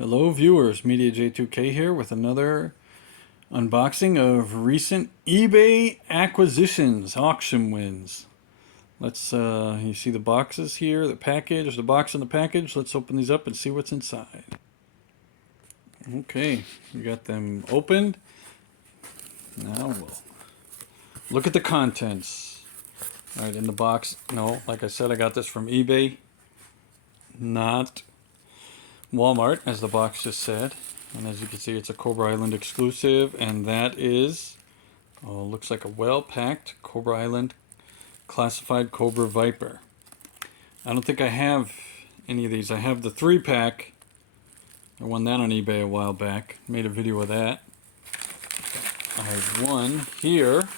Hello viewers, Media J2K here with another unboxing of recent eBay acquisitions, auction wins. Let's, you see the boxes here, the package, the box and the package. Let's open these up and see what's inside. Okay, we got them opened. Now we'll look at the contents. Alright, in the box, no, like I said, I got this from eBay, not Walmart, as the box just said. And as you can see, it's a Cobra Island exclusive, and that is, oh, looks like a well-packed Cobra Island classified Cobra Viper. I don't think I have any of these. I have the 3-pack. I won that on eBay a while back. Made a video of that. I have one here.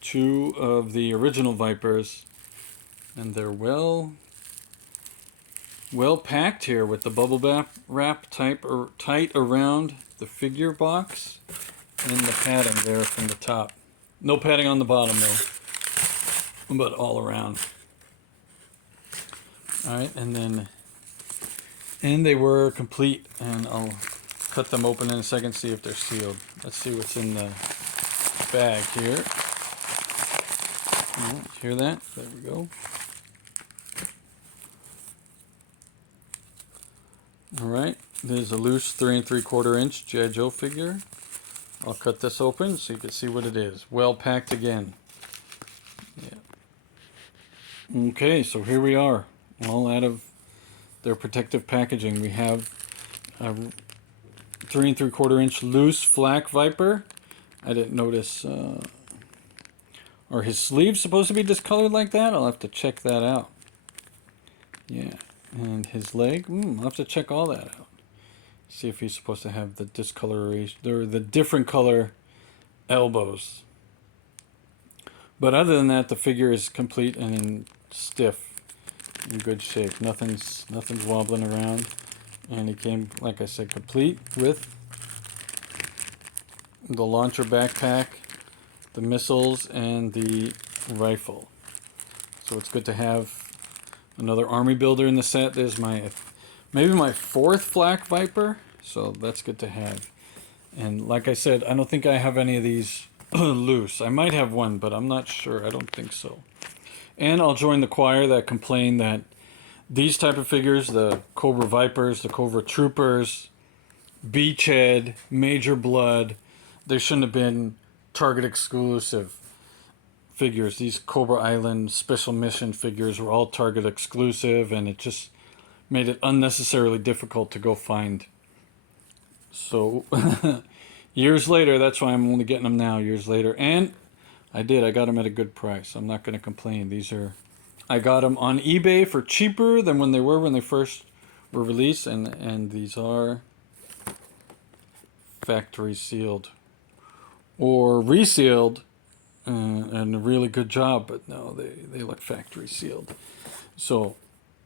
2 of the original Vipers, and they're well packed here with the bubble wrap tight around the figure box and the padding there from the top. No padding on the bottom though, but all around. Alright, and they were complete, and I'll cut them open in a second, see if they're sealed. Let's see what's in the bag here. Oh, hear that? There we go. Alright, there's a loose 3 3/4 inch G.I. Joe figure. I'll cut this open so you can see what it is. Well packed again. Yeah. Okay, so here we are. All out of their protective packaging. We have a 3 3/4 inch loose Flak-Viper. I didn't notice, are his sleeves supposed to be discolored like that? I'll have to check that out. Yeah. And his leg, I'll have to check all that out. See if he's supposed to have the discoloration, or the different color elbows. But other than that, the figure is complete and stiff, in good shape. Nothing's wobbling around. And he came, like I said, complete with the launcher backpack, the missiles, and the rifle. So it's good to have another army builder in the set. There's maybe my 4th Flak-Viper, so that's good to have. And like I said, I don't think I have any of these loose. I might have one, but I'm not sure. I don't think so. And I'll join the choir that complain that these type of figures, the Cobra Vipers, the Cobra Troopers, Beachhead, Major Blood, they shouldn't have been Target exclusive figures. These Cobra Island special mission figures were all Target exclusive, and it just made it unnecessarily difficult to go find. So years later, that's why I'm only getting them now, years later. And I got them at a good price. I'm not going to complain. I got them on eBay for cheaper than when they first were released, and these are factory sealed or resealed. And a really good job, but no, they look factory sealed. So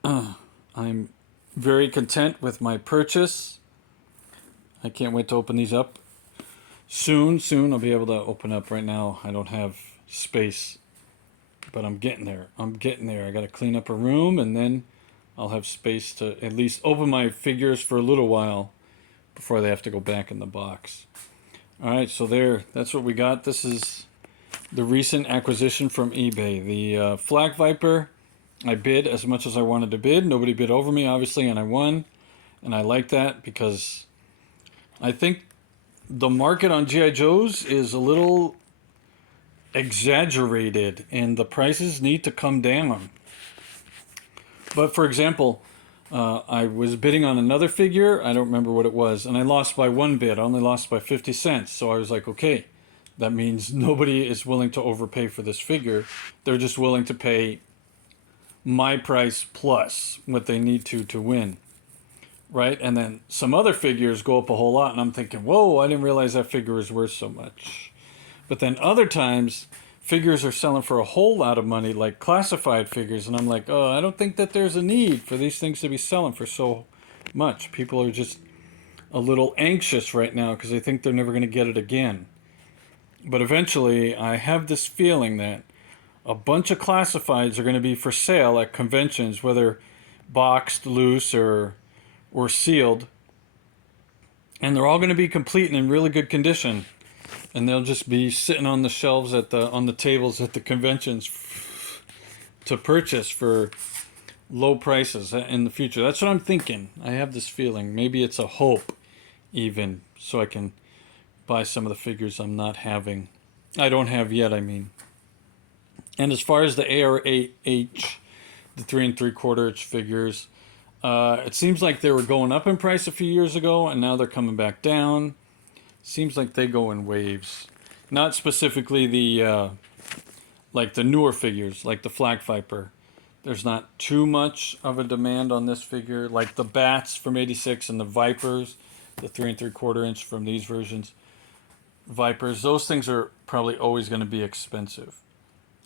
I'm very content with my purchase. I can't wait to open these up. Soon I'll be able to open up. Right now I don't have space, but I'm getting there. I gotta clean up a room, and then I'll have space to at least open my figures for a little while before they have to go back in the box. Alright, so that's what we got. This is the recent acquisition from eBay. The Flak-Viper, I bid as much as I wanted to bid. Nobody bid over me, obviously, and I won. And I like that because I think the market on G.I. Joes is a little exaggerated, and the prices need to come down. But for example, I was bidding on another figure. I don't remember what it was, and I lost by 1 bid. I only lost by 50 cents. So I was like, okay, that means nobody is willing to overpay for this figure. They're just willing to pay my price plus what they need to win. Right? And then some other figures go up a whole lot, and I'm thinking, whoa, I didn't realize that figure was worth so much. But then other times, figures are selling for a whole lot of money, like classified figures, and I'm like, oh, I don't think that there's a need for these things to be selling for so much. People are just a little anxious right now because they think they're never going to get it again. But eventually, I have this feeling that a bunch of classifieds are going to be for sale at conventions, whether boxed, loose, or or sealed, and they're all going to be complete and in really good condition, and they'll just be sitting on the shelves on the tables at the conventions to purchase for low prices in the future. That's what I'm thinking. I have this feeling. Maybe it's a hope, even, so I can buy some of the figures I don't have yet, I mean. And as far as the ARAH, the 3 3/4 inch figures, it seems like they were going up in price a few years ago, and now they're coming back down. Seems like they go in waves. Not specifically the like the newer figures, like the Flak-Viper. There's not too much of a demand on this figure, like the Bats from '86 and the Vipers, the 3 3/4 inch from these versions. Vipers, those things are probably always going to be expensive.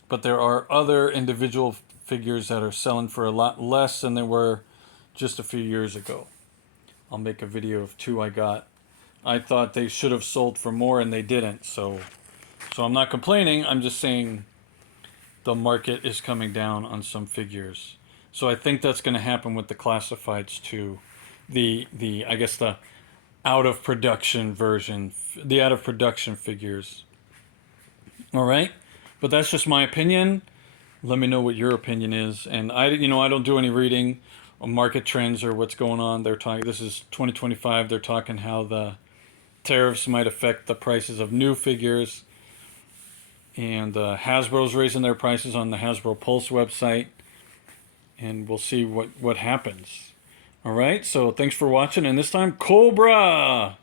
But there are other individual figures that are selling for a lot less than they were just a few years ago. I'll make a video of 2 I got. I thought they should have sold for more and they didn't. So I'm not complaining. I'm just saying the market is coming down on some figures. So I think that's going to happen with the classifieds too. I guess the out of production version, the out of production figures. All right, but that's just my opinion. Let me know what your opinion is. And I don't do any reading on market trends or what's going on. They're talking. This is 2025. They're talking how the tariffs might affect the prices of new figures. And Hasbro's raising their prices on the Hasbro Pulse website. And we'll see what happens. All right, so thanks for watching. And this time, Cobra!